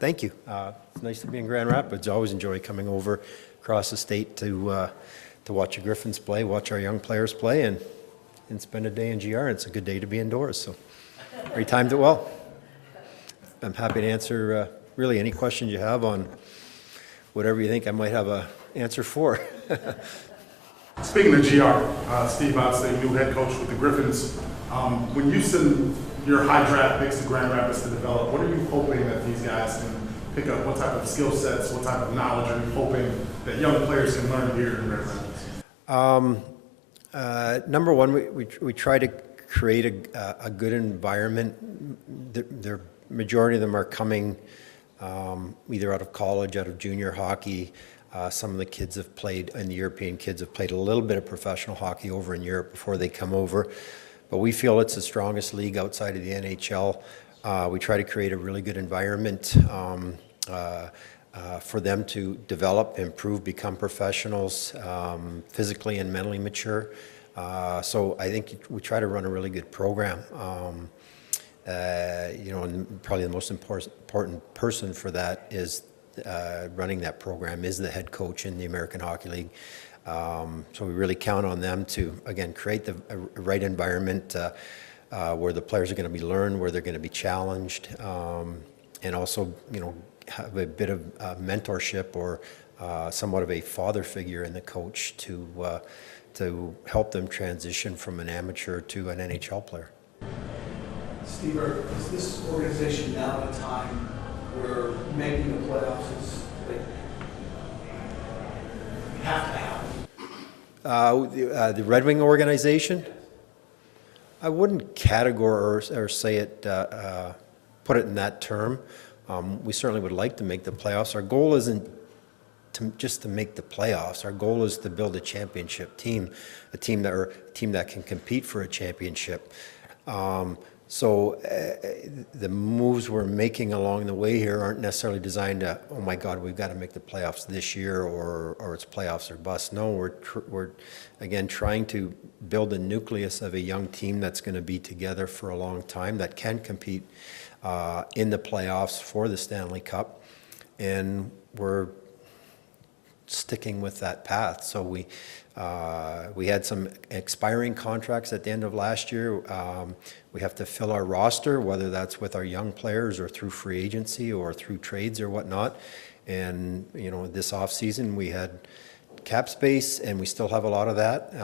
Thank you. It's nice to be in Grand Rapids. I always enjoy coming over across the state to watch the Griffins play, watch our young players play, and spend a day in GR. It's a good day to be indoors, so we timed it well. I'm happy to answer really any questions you have on whatever you think I might have an answer for. Speaking of GR, Steve Yzerman, new head coach with the Griffins. When you send your high draft picks to Grand Rapids to develop, what are you hoping that these guys can pick up? What type of skill sets, what type of knowledge are you hoping that young players can learn here in Grand Rapids? Number one, we try to create a good environment. The majority of them are coming either out of college, out of junior hockey. Some of the kids have played, and the European kids have played a little bit of professional hockey over in Europe before they come over. But we feel it's the strongest league outside of the NHL. We try to create a really good environment for them to develop, improve, become professionals, physically and mentally mature. So I think we try to run a really good program. And probably the most important person for that is running that program is the head coach in the American Hockey League. So we really count on them to, again, create the right environment where the players are going to be learned, where they're going to be challenged, and also, have a bit of mentorship or somewhat of a father figure in the coach to help them transition from an amateur to an NHL player. Steve, is this organization now at a time where making the playoffs is like you have to happen? The Red Wing organization, I wouldn't categorize or say it, put it in that term. We certainly would like to make the playoffs. Our goal isn't just to make the playoffs. Our goal is to build a championship team, a team that can compete for a championship. So the moves we're making along the way here aren't necessarily designed to, oh my God, we've got to make the playoffs this year, or it's playoffs or bust. No, we're again trying to build a nucleus of a young team that's going to be together for a long time, that can compete in the playoffs for the Stanley Cup, and we're sticking with that path. So we had some expiring contracts at the end of last year. We have to fill our roster, whether that's with our young players or through free agency or through trades or whatnot. And this off season we had cap space, and we still have a lot of that.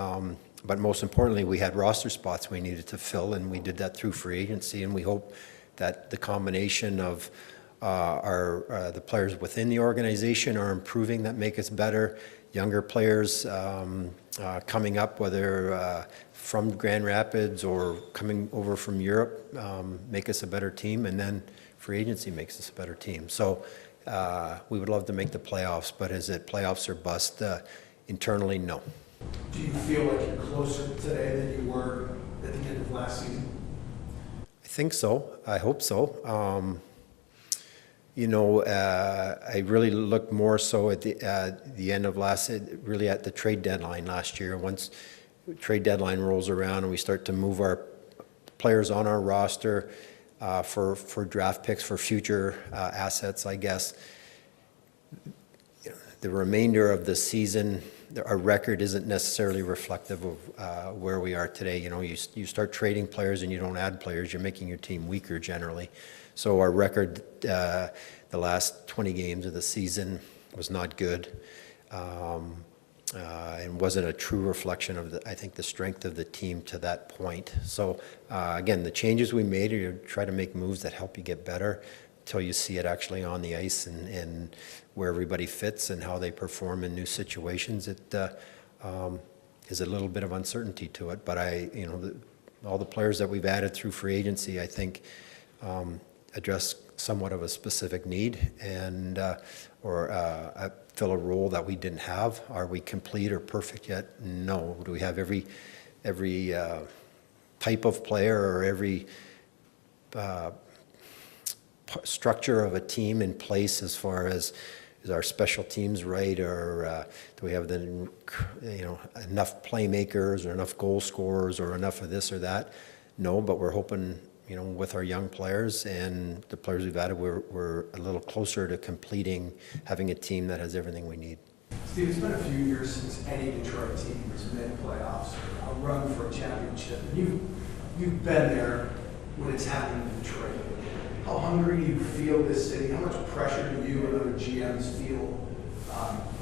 But most importantly, we had roster spots we needed to fill, and we did that through free agency. And we hope that the combination of the players within the organization are improving, that make us better. Younger players coming up, whether from Grand Rapids or coming over from Europe, make us a better team, and then free agency makes us a better team. So we would love to make the playoffs, but is it playoffs or bust? Internally, no. Do you feel like you're closer today than you were at the end of last season? I think so. I hope so. I really looked more so at the end of really at the trade deadline last year. Once trade deadline rolls around and we start to move our players on our roster for draft picks for future assets, I guess, the remainder of the season, our record isn't necessarily reflective of where we are today. You start trading players and you don't add players, you're making your team weaker generally. So our record, the last 20 games of the season was not good, and wasn't a true reflection of I think the strength of the team to that point. So again, the changes we made are to try to make moves that help you get better until you see it actually on the ice and where everybody fits and how they perform in new situations. It is a little bit of uncertainty to it, but all the players that we've added through free agency, I think, address somewhat of a specific need and or fill a role that we didn't have. Are we complete or perfect yet? No. Do we have every type of player or every structure of a team in place as far as is our special teams right, or do we have enough playmakers or enough goal scorers or enough of this or that? No, but we're hoping you know, with our young players and the players we've added, we're a little closer to completing, having a team that has everything we need. Steve, it's been a few years since any Detroit team has made playoffs or a run for a championship. And you've been there when it's happened in Detroit. How hungry do you feel this city? How much pressure do you and other GMs feel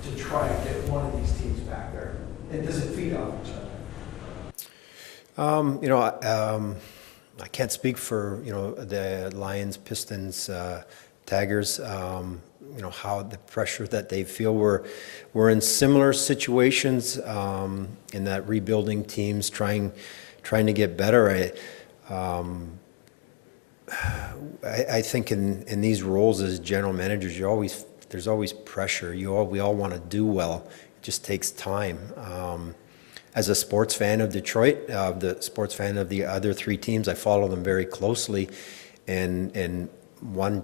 to try and get one of these teams back there? And does it feed off each other? You know, I can't speak for, you know, the Lions, Pistons, Tigers, you know, how the pressure that they feel. We're in similar situations in that rebuilding teams trying to get better. I think in these roles as general managers, there's always pressure. We all want to do well. It just takes time. As a sports fan of Detroit, the sports fan of the other three teams, I follow them very closely, and one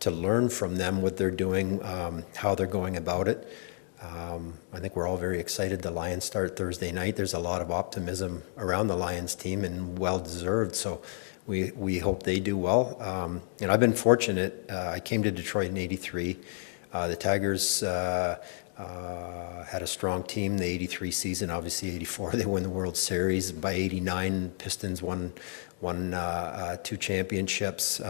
to learn from them what they're doing, how they're going about it. I think we're all very excited. The Lions start Thursday night. There's a lot of optimism around the Lions team, and well deserved. So we hope they do well. And I've been fortunate. I came to Detroit in '83. The Tigers had a strong team the '83 season. Obviously '84 they won the World Series. By '89 Pistons won 2 championships.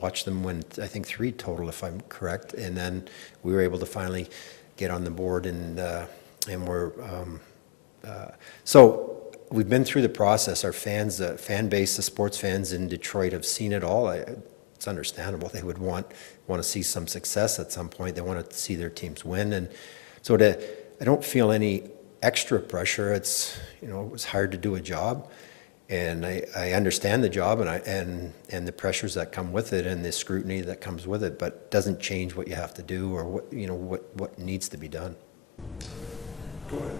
Watched them win, I think 3 total, if I'm correct. And then we were able to finally get on the board, and we're so we've been through the process. Our fans, fan base, the sports fans in Detroit have seen it all. It's understandable. They would want to see some success at some point. They want to see their teams win, and so I don't feel any extra pressure. It's, you know, it was hard to do a job, and I understand the job and the pressures that come with it and the scrutiny that comes with it, but it doesn't change what you have to do or what needs to be done. Go ahead.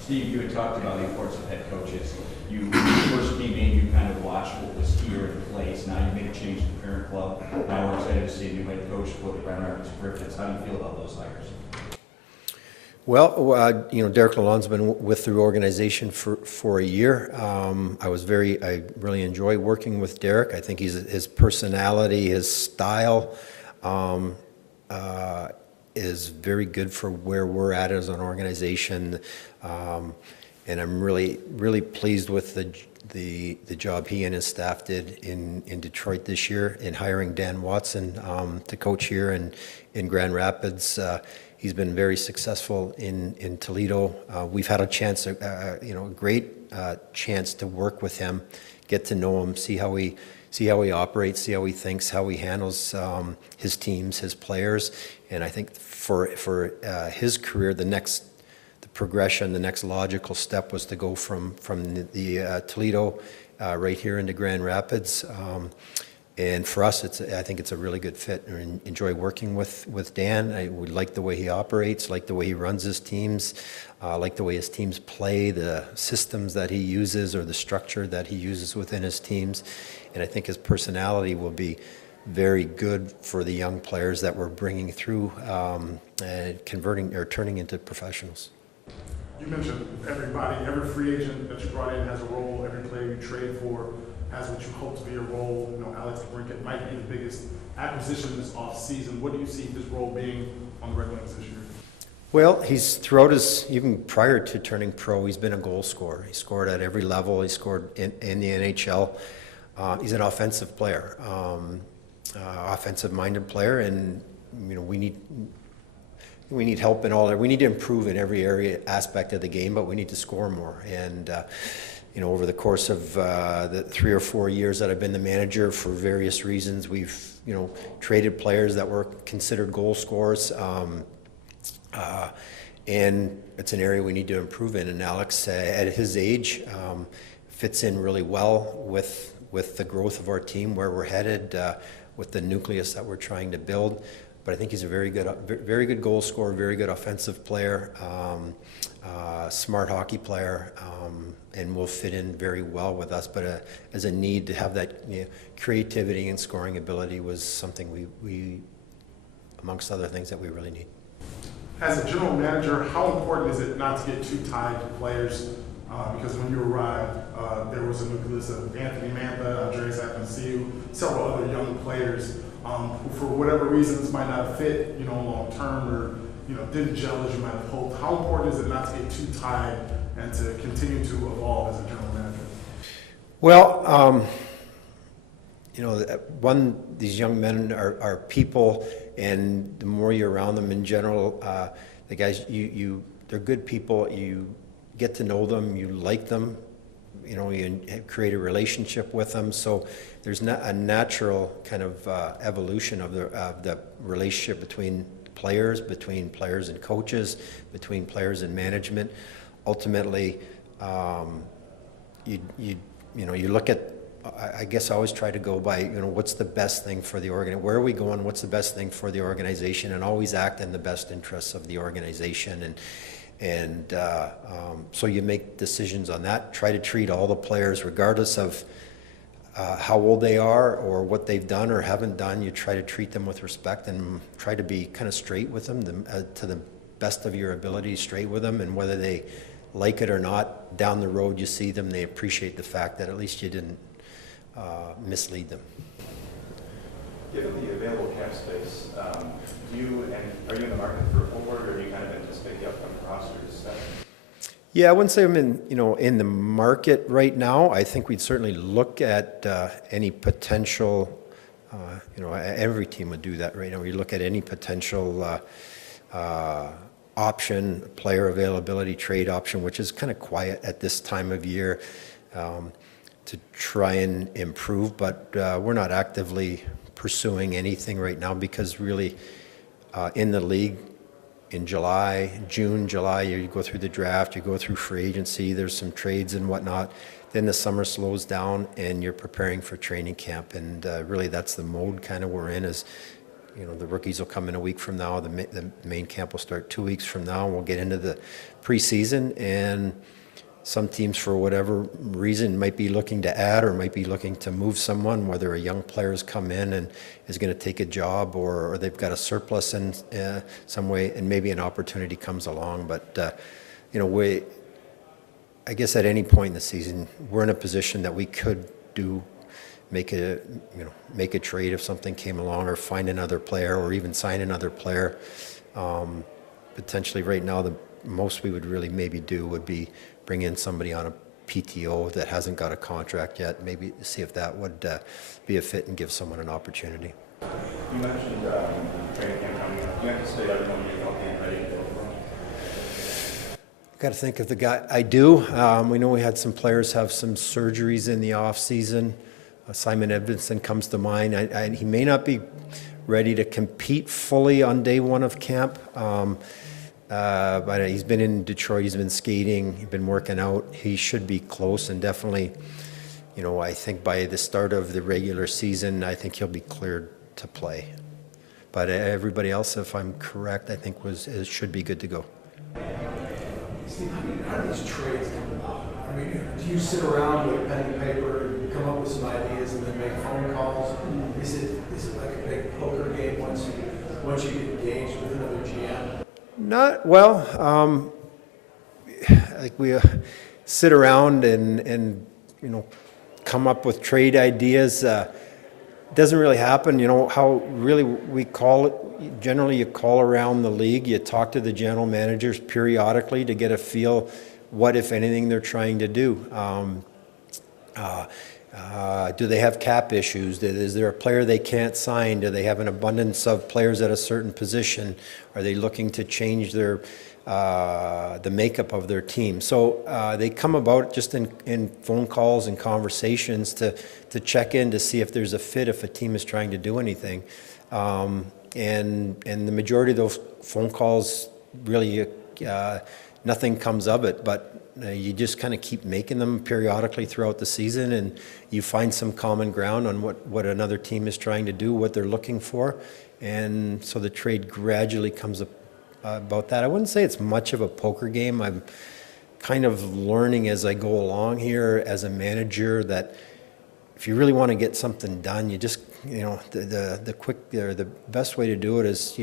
Steve, you had talked about the importance of head coaches. You first came in, you kind of watched what was here in place. Now you made a change to the parent club. Now we're excited to see a new head coach for the Grand Rapids Griffins. How do you feel about those hires? Well, you know, Derek Lalonde's been with the organization for a year. I really enjoy working with Derek. I think his personality, his style is very good for where we're at as an organization. And I'm really pleased with the job he and his staff did in Detroit this year in hiring Dan Watson to coach here in Grand Rapids. He's been very successful in Toledo. We've had a chance, a great chance to work with him, get to know him, see how he operates, see how he thinks, how he handles his teams, his players. And I think for his career, the progression, the next logical step was to go from the Toledo right here into Grand Rapids. And for us, I think it's a really good fit. I enjoy working with Dan. We like the way he operates, like the way he runs his teams, like the way his teams play, the systems that he uses or the structure that he uses within his teams. And I think his personality will be very good for the young players that we're bringing through and converting or turning into professionals. You mentioned every free agent that you brought in has a role. Every player you trade for has what you hope to be a role. You know, Alex DeBrincat might be the biggest acquisition this offseason. What do you see his role being on the Red Wings this year? Well, he's throughout even prior to turning pro, he's been a goal scorer. He scored at every level. He scored in the NHL. He's an offensive player, offensive-minded player, and you know we need help in all that. We need to improve in every aspect of the game, but we need to score more. And you know, over the course of the 3 or 4 years that I've been the manager, for various reasons, we've traded players that were considered goal scorers, and it's an area we need to improve in. And Alex, at his age, fits in really well with the growth of our team, where we're headed, with the nucleus that we're trying to build. But I think he's a very good goal scorer, very good offensive player, smart hockey player, and will fit in very well with us. But as a need to have that creativity and scoring ability was something we, amongst other things, that we really need. As a general manager, how important is it not to get too tied to players? because when you arrived, there was a nucleus of Anthony Mantha, Andres Afanasiu, several other young players who, for whatever reasons, might not fit, long term, or didn't gel as you might have hoped. How important is it not to get too tied and to continue to evolve as a general manager? Well, these young men are people, and the more you're around them in general, the guys, they're good people. You get to know them, you like them, you create a relationship with them. So there's not a natural kind of evolution of the relationship between players and coaches, between players and management. Ultimately, you look at, I guess I always try to go by, what's the best thing for the where are we going, what's the best thing for the organization, and always act in the best interests of the organization. And so you make decisions on that, try to treat all the players, regardless of how old they are or what they've done or haven't done. You try to treat them with respect and try to be kind of straight with them, to the best of your ability, straight with them, and whether they like it or not, down the road you see them, they appreciate the fact that at least you didn't mislead them. Given the available cap space, are you in the market for a forward, or do you kind of anticipate the upcoming roster to step? Yeah, I wouldn't say I'm in the market right now. I think we'd certainly look at any potential. Every team would do that right now. We look at any potential option, player availability, trade option, which is kind of quiet at this time of year, to try and improve. But we're not actively pursuing anything right now, because really in the league in June, July, you go through the draft, you go through free agency, there's some trades and whatnot. Then the summer slows down and you're preparing for training camp. And really that's the mode kind of we're in, is, the rookies will come in a week from now, the main camp will start 2 weeks from now, and we'll get into the preseason. And some teams, for whatever reason, might be looking to add or might be looking to move someone, whether a young player's come in and is going to take a job, or they've got a surplus in some way, and maybe an opportunity comes along. But, I guess at any point in the season, we're in a position that we could make a trade if something came along, or find another player, or even sign another player. Potentially right now, the most we would really maybe do would be bring in somebody on a PTO that hasn't got a contract yet, maybe see if that would be a fit and give someone an opportunity. You mentioned training camp coming up. Do you anticipate everyone being healthy and ready to go? Got to think of the guy. I do. We know we had some players have some surgeries in the off season. Simon Edmondson comes to mind. He may not be ready to compete fully on day one of camp. But he's been in Detroit, he's been skating, he's been working out. He should be close, and definitely, I think by the start of the regular season, I think he'll be cleared to play. But everybody else, if I'm correct, I think should be good to go. Steve, how do these trades come about? I mean, do you sit around with a pen and paper and come up with some ideas and then make phone calls? Is it like a big poker game once you get engaged with another GM? Not well. Like we sit around and come up with trade ideas. Doesn't really happen. How really we call it. Generally, you call around the league. You talk to the general managers periodically to get a feel what, if anything, they're trying to do. Do they have cap issues? Is there a player they can't sign? Do they have an abundance of players at a certain position? Are they looking to change the makeup of their team? So they come about just in phone calls and conversations to check in to see if there's a fit, if a team is trying to do anything. And the majority of those phone calls, really, nothing comes of it, but you just kind of keep making them periodically throughout the season, and you find some common ground on what another team is trying to do, what they're looking for, and so the trade gradually comes about that. I wouldn't say it's much of a poker game. I'm kind of learning as I go along here as a manager that if you really want to get something done, you just, the best way to do it is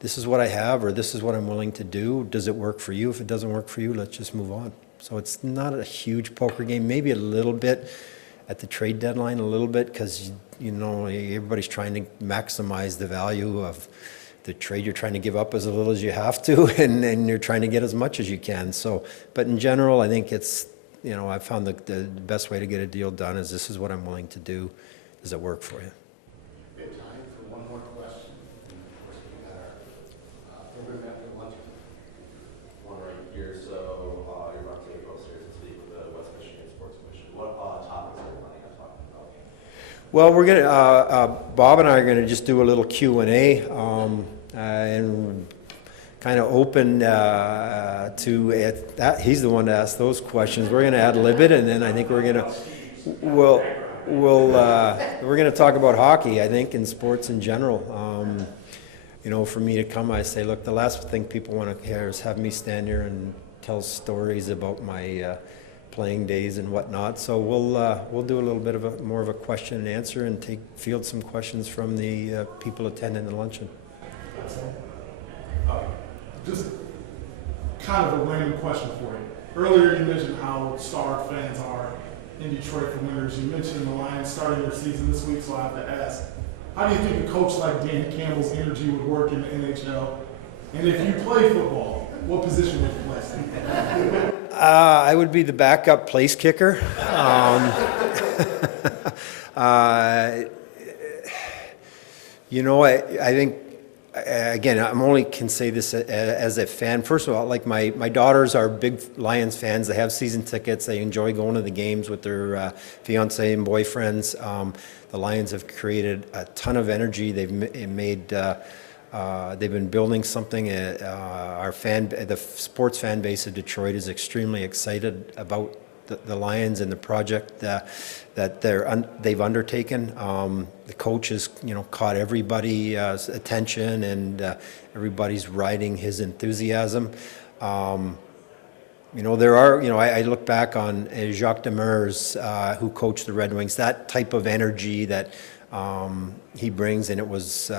this is what I have, or this is what I'm willing to do. Does it work for you? If it doesn't work for you, let's just move on. So it's not a huge poker game, maybe a little bit at the trade deadline, a little bit, because, you know, everybody's trying to maximize the value of the trade. You're trying to give up as little as you have to, and you're trying to get as much as you can. So, but in general, I think it's, you know, I found the best way to get a deal done is this is what I'm willing to do. Does it work for you? We have time for one more question. And of course, we got our program after luncheon. One right here. So you're about to go upstairs and speak with the West Michigan Sports Commission. What topics are you planning on talking about? Well, we're gonna Bob and I are gonna just do a little Q&A and kind of open to that. He's the one to ask those questions. We're gonna ad lib it, and then I think we're gonna we're gonna talk about hockey. I think, in sports in general. You know, for me to come, I say, look, the last thing people want to hear is have me stand here and tell stories about my playing days and whatnot. So we'll do a little bit of more of a question and answer, and field some questions from the people attending the luncheon. Just kind of a random question for you. Earlier you mentioned how starved fans are in Detroit for winners. You mentioned the Lions starting their season this week, so I have to ask, how do you think a coach like Dan Campbell's energy would work in the NHL? And if you play football, what position would you play? I would be the backup place kicker. You know, I think, again, I'm only can say this as a fan. First of all, like my daughters are big Lions fans. They have season tickets. They enjoy going to the games with their fiance and boyfriends. The Lions have created a ton of energy. They've been building something. The sports fan base of Detroit is extremely excited about the Lions and the project that they've undertaken. The coach has, you know, caught everybody's attention, and everybody's riding his enthusiasm. You know, there are, you know, I look back on Jacques Demers, who coached the Red Wings, that type of energy that he brings, and it was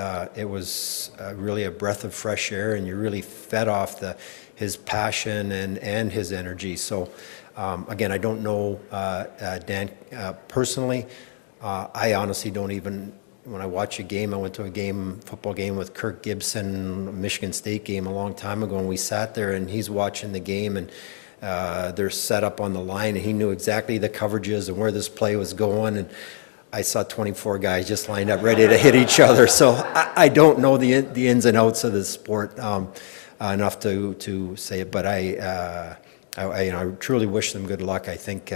really a breath of fresh air, and you really fed off his passion and his energy. So again, I don't know Dan personally. I honestly don't even, when I watch a game, I went to a football game with Kirk Gibson, a Michigan State game a long time ago, and we sat there and he's watching the game, and they're set up on the line, and he knew exactly the coverages and where this play was going, and I saw 24 guys just lined up ready to hit each other. So I don't know the ins and outs of the sport enough to say it, but I truly wish them good luck. I think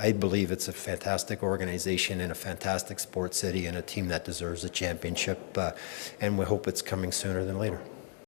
I believe it's a fantastic organization and a fantastic sports city and a team that deserves a championship, and we hope it's coming sooner than later.